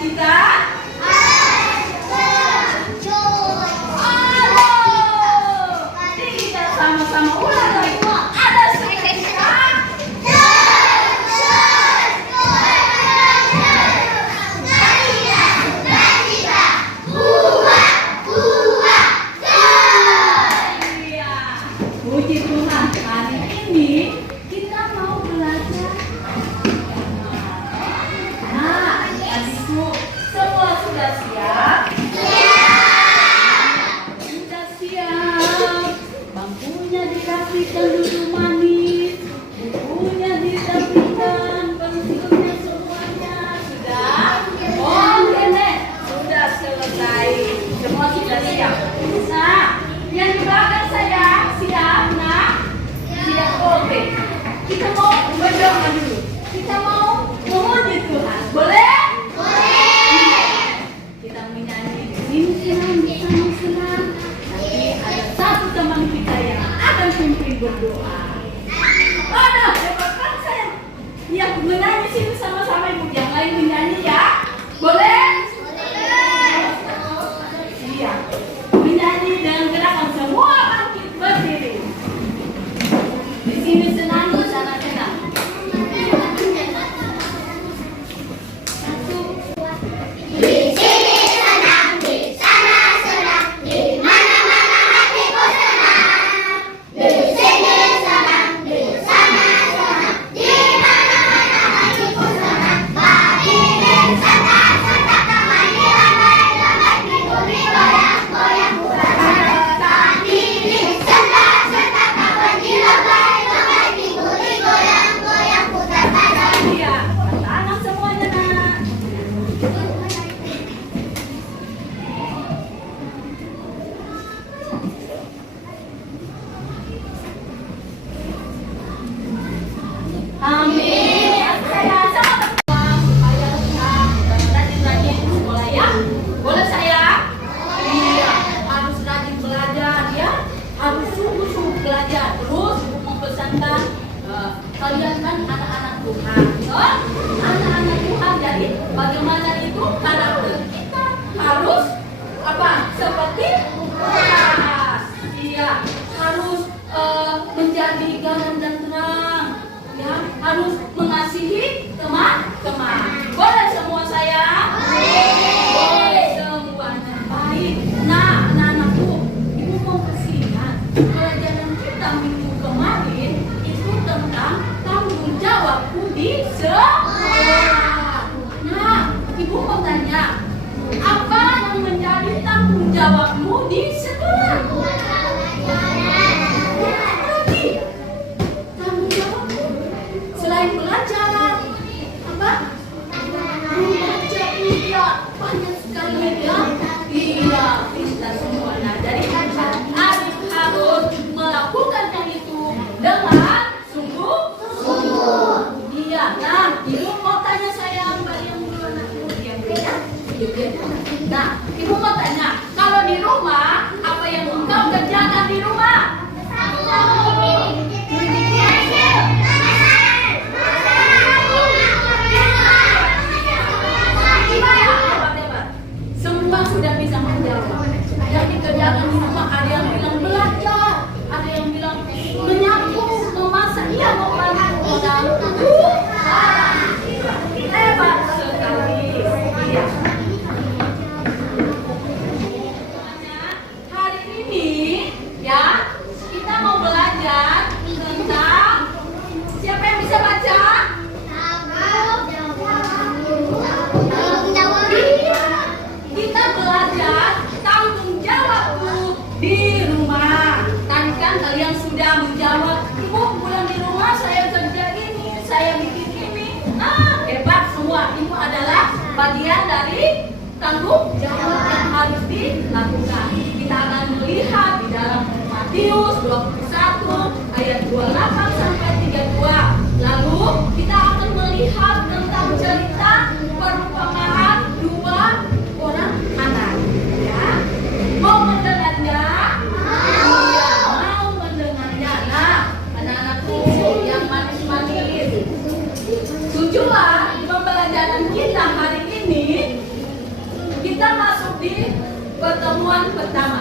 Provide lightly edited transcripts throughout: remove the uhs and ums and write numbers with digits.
cita-cita? Tidak, sama-sama ulang lagi. Ada cita-cita? Iya. Puji Tuhan, hari ini kita mau belajar. Nah, adikku, semua sudah siap? Sudah siap. Bangkunya dirapikan dulu manis, bukunya dirapikan, pensilnya semuanya sudah. Oh, nenek sudah selesai. Semua sudah siap. Nah, yang di belakang saya siap, nak? Siap, oke. Kita mau berdoa dulu. Kita mau memuji Tuhan. Boleh? Boleh. Kita menyanyi senang-senang. Nanti ada satu teman kita yang akan pimpin berdoa. Oh, nah, lepaskan saya. Yang menyanyi sini sama-sama ibu. Yang lain menyanyi ya. Boleh? Iya. Menyanyi dengan gerakan semua bangkit berdiri. Di sini senang, di sana senang. Iya, tangan semuanya nak. Amin. Saya sama supaya rajin-rajin sekolah ya. Boleh saya? Iya, harus rajin belajar ya. Harus sungguh-sungguh belajar. Terus ibu mempesankan kalian kan anak-anak Tuhan. Oh, anak-anak Tuhan. Jadi bagaimana itu karakter kita harus apa? Seperti keras. Iya, harus menjadi garam dan terang. Ya, harus mengasihi teman-teman. Boleh semua saya? Boleh semuanya. Baik. Nah, anak-anakku, ibu mau kasihkan pelajaran kita minggu kemarin itu tentang tanggung jawabku di sekolah. Nah, ibu mau tanya, apa yang menjadi tanggung jawabmu di sekolah? Tanggung jawabmu selain belajar apa? Membaca, iya, banyak sekali ya. Iya, kita semuanya. Jadi Arif harus melakukan yang itu dengan sungguh-sungguh. Iya. Nah, ibu mau tanya saya, Mbak yang dulu anakku yang beda. Nah, ibu mau tanya, kalau di rumah apa yang engkau kerjakan di rumah? Semua sudah bisa menjawab. Yang dikerjakan di rumah ada yang bilang belajar, ada yang bilang menyapu, memasak, iya mau bantu orang tua. Hebat sekali. Iya. Hari ini ya kita mau belajar tentang siapa yang bisa baca? Kita belajar tanggung jawabku di rumah. Tadi kan kalian sudah menjawab, ibu pulang di rumah saya kerja ini, saya bikin ini. Ah, hebat semua. Itu adalah bagian dari tanggung jawab yang harus dilakukan. Kita akan melihat di dalam Matius 21 ayat 28 sampai 32. Lalu kita akan melihat tentang cerita perumpamaan dua orang anak. Ya, mau mendengarnya? Mau mendengarnya? Nah, anak-anakku yang manis-manis, tujuan pembelajaran kita hari ini pertemuan pertama.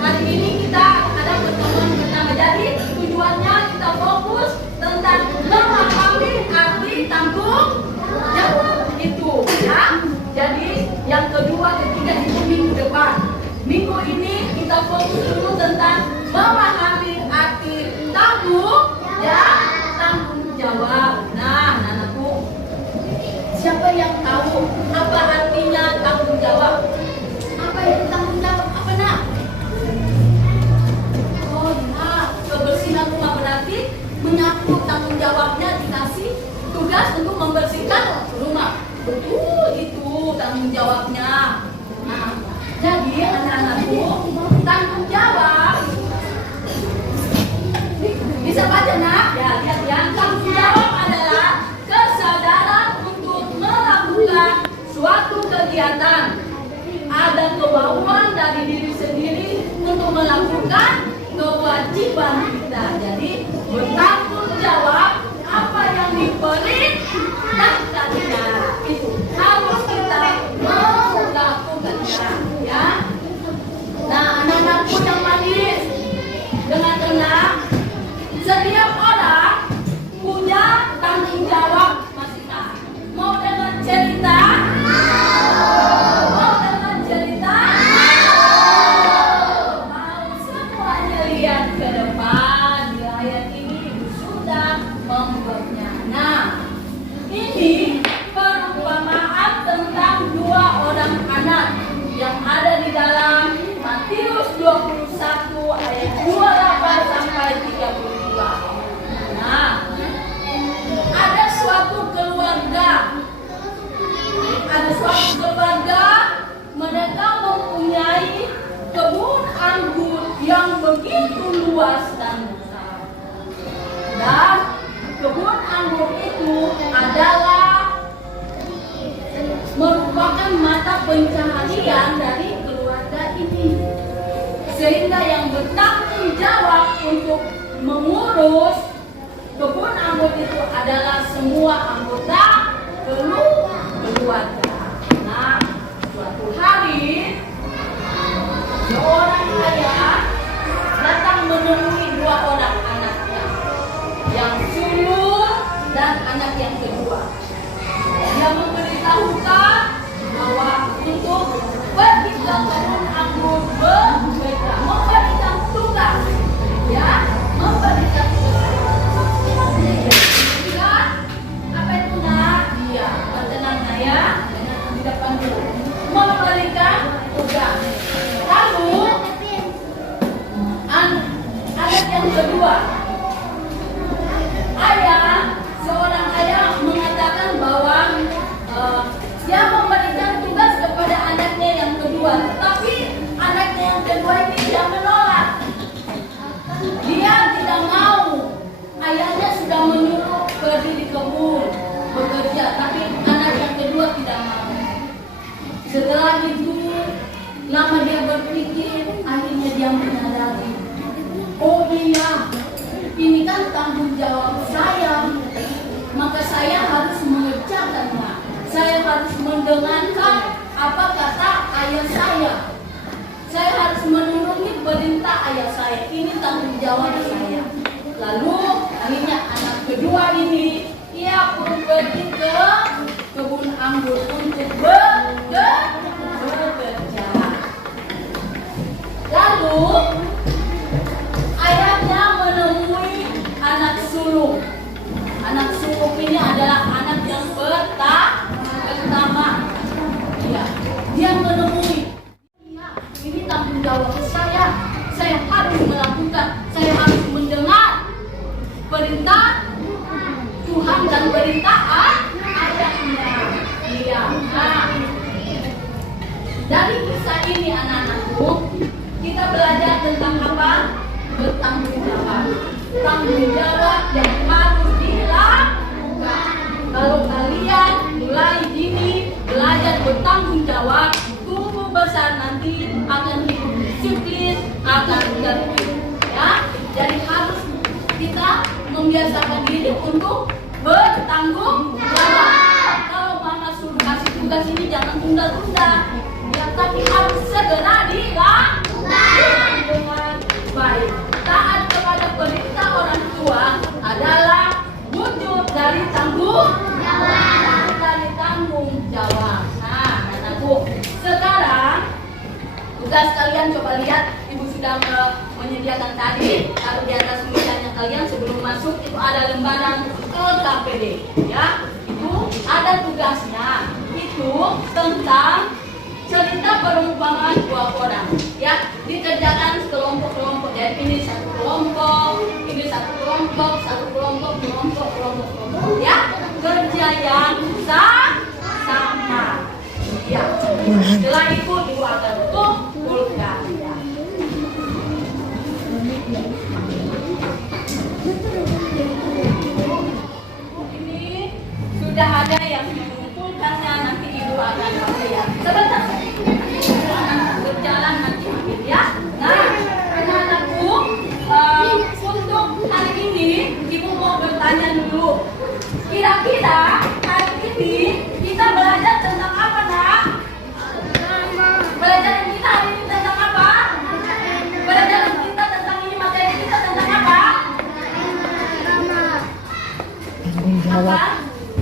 Hari ini kita ada pertemuan pertama. Jadi tujuannya kita fokus tentang memahami arti tanggung jawab itu, ya. Jadi yang kedua, ketiga itu minggu depan. Minggu ini kita fokus dulu tentang memahami arti tanggung jawab. Nah, anakku, siapa yang tahu apa artinya tanggung jawab? Apa itu tanggung jawab? Apa nak? Oh ya, kebersihan rumah berarti menyapu, tanggung jawabnya dikasih tugas untuk membersihkan rumah. Betul, itu tanggung jawabnya. Nah, jadi anak-anakku, tanggung jawab bisa baca nak? Ya, lihat ya. Tanggung jawab adalah kesadaran untuk melakukan suatu kegiatan. Ada kemauan dari diri sendiri untuk melakukan kewajiban kita. Jadi bertanggung jawab apa yang diperintahkan kita itu harus kita melakukannya, ya. Nah, anak-anakku yang manis, dengan tenang, setiap orang punya tanggung jawab masing-masing. Mau dengar cerita? Mau dengar cerita? Mau semuanya lihat ke depan. Di ayat ini Ibu sudah membuatnya. Nah, ini perumpamaan tentang dua orang anak yang ada di dalam Matius 21 ayat 28 sampai 32. Nah, ada suatu keluarga. Mereka mempunyai kebun anggur yang begitu luas dan besar. Dan kebun anggur itu adalah merupakan mata pencaharian dari keluarga ini. Sehingga yang bertanggung jawab untuk mengurus kebun anggur itu adalah semua anggota keluarga. Nah, suatu hari seorang ayah datang menemui dua orang anaknya, yang sulung dan anak yang kedua. Dia memberitahukan bahwa untuk pergi ke kebun anggur berbeda, memberikan tugas, ya, memberikan tugas. Apa itu nak? Iya, tenang ya, di depan dulu. Memberikan tugas. Lalu anak yang kedua, seorang ayah mengatakan bahwa dia memberikan tugas kepada anaknya yang kedua, tetapi anaknya yang kedua ini dia menolak. Dia tidak mau. Ayahnya sudah menyuruh pergi di kebun bekerja, tapi anak yang kedua tidak mau. Setelah itu, lama dia berpikir, akhirnya dia menyadari, oh iya, ini kan tanggung jawab saya, maka saya harus mengerjakannya. Saya harus mendengarkan apa kata ayah saya. Saya harus menuruti perintah ayah saya. Ini tanggung jawab saya. Lalu akhirnya anak kedua ini, ia pun pergi ke kebun anggur untuk bekerja. Lalu ayahnya menemui anak sulung. Anak sulung ini adalah anak yang pertama. Ya, dia menemui. Ya, ini tanggung jawab saya. Saya harus melakukan. Saya harus mendengar perintah Tuhan dan perintah ayahnya. Iya. Nah, dari kisah ini anak-anakku, kita belajar tentang apa? Bertanggung jawab. Tanggung jawab yang harus dilakukan. Kalau kalian mulai dini belajar bertanggung jawab, tumbuh besar nanti akan hidup disiplin, akan tertib. Ya, jadi harus kita membiasakan diri untuk bertanggung jawab. Kalau mama suruh kasih tugas ini jangan tunda-tunda. Ya tetapi harus segera dilakukan dengan baik. Taat kepada perintah orang tua adalah wujud dari tanggung jawab. Nah, anakku, sekarang tugas kalian coba lihat, ibu sudah menyediakan tadi. Kalau di atas mejanya kalian sebelum masuk itu ada lembaran LKPD, ya. Itu ada tugasnya. Itu tentang cerita perumpamaan dua orang, ya. Dikerjakan kelompok-kelompok. Jadi ini satu kelompok, ini satu kelompok, kelompok, ya. Kerja yang sama. Ya. Setelah itu ibu akan kumpulkan, ya. Ini sudah ada yang mengumpulkannya, nanti ibu akan pakai, ya. Sebentar. Berjalan nanti ambil, ya. Nah, anak-anakku, untuk hari ini ibu mau bertanya dulu. Kira-kira hari ini kita belajar tentang apa, nak? Belajar kita hari ini tentang apa? Belajar kita tentang ini, materi kita tentang apa? Apa?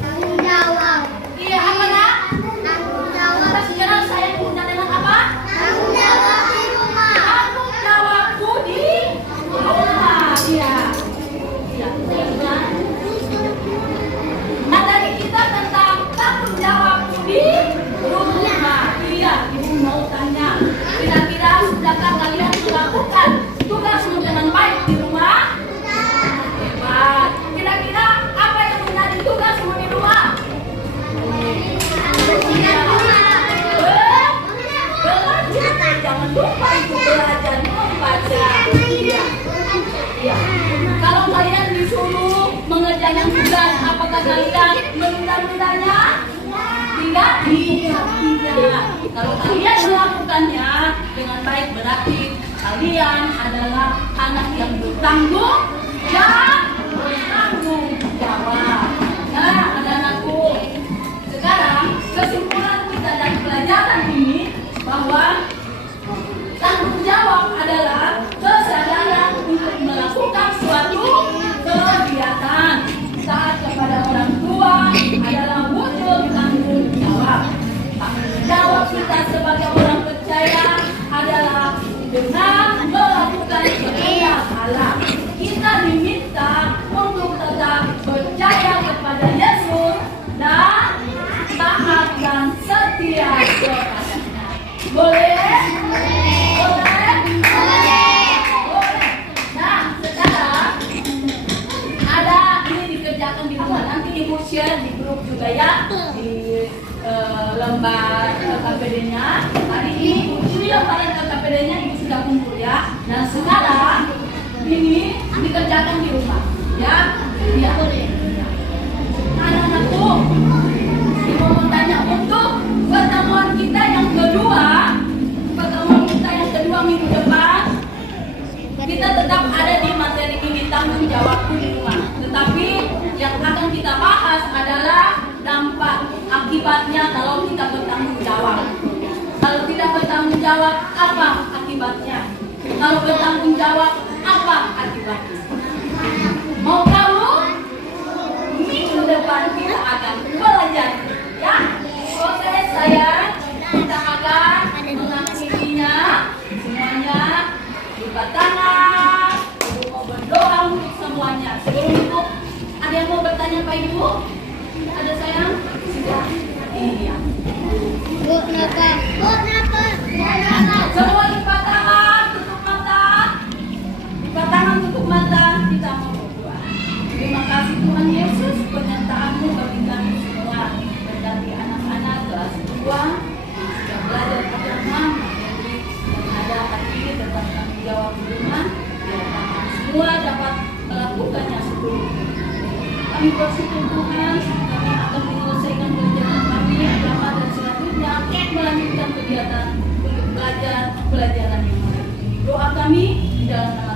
Tanggung jawab. Iya, apa, nak? Tanggung jawab. Kita sekarang saya punya dengan apa? Tanggung jawab di rumah. Tanggung jawabku di rumah. Iya. Iya. Materi kita tentang tanggung jawabku di rumah. Iya, ibu mau tanya. Kira-kira sudahkah kalian melakukan tugasmu dengan baik di rumah? Hebat. Kira-kira apa yang menjadi tugasmu di rumah? Belajar. Jangan lupa itu belajar membaca. Iya. Iya. Kalau kalian disuruh mengerjakan tugas, apakah kalian menunda-mundanya? Tidak. Tidak. Kalau kalian melakukannya dengan baik, berarti kalian adalah anak yang bertanggung jawab. Nah, anak-anakku, sekarang kesimpulan kita dari pelajaran ini bahwa tanggung jawab adalah kesadaran untuk melakukan suatu kegiatan. Taat kepada orang tua adalah wujud tanggung jawab. Tanggung jawab kita sebagai orang percaya adalah dengan melakukan setiap hal. Kita diminta untuk tetap percaya kepada Yesus dan taat dan setia kepadanya. Boleh? Boleh? Nah, sekarang ada ini dikerjakan di rumah. Nanti ibu share di grup juga, ya, di lembar LKPD-nya. Hari ini lembaran LKPD-nya ibu sudah kumpul, ya. Dan sekarang ini dikerjakan di rumah, ya. Ya. Anak-anakku, ibu mau tanya, untuk pertemuan kita yang kedua minggu depan, kita tetap ada di materi ini, tanggung jawabku di rumah. Tetapi yang akan kita bahas adalah dampak akibatnya kalau kita bertanggung jawab. Kalau tidak bertanggung jawab, apa akibatnya? Kalau bertanggung jawab, apa akibatnya? Mau tahu? Minggu depan kita akan belajar, ya. Oke, sayang, kita akan mengakhirinya. Semuanya buka tangan. Ibu mau berdoa untuk semuanya. Sebelum itu, ada yang mau bertanya Pak Ibu? Ada, sayang? Sudah? Iya. Bu, kenapa? Semua buka tangan, tutup mata. Buka tangan, tutup mata. Kita mau berdoa. Terima kasih Tuhan Yesus, penyertaan-Mu bagi kami semua. Berkati anak-anak kelas 2 sudah belajar agama. Ada hari ini tentang tanggung jawab di rumah, biar kami semua dapat melakukannya sebelumnya. Kami bersyukur Tuhan, kami akan menyelesaikan pelajaran kami agama dan selanjutnya melanjutkan kegiatan untuk belajar pelajaran yang lain. Doa kami di dalam nama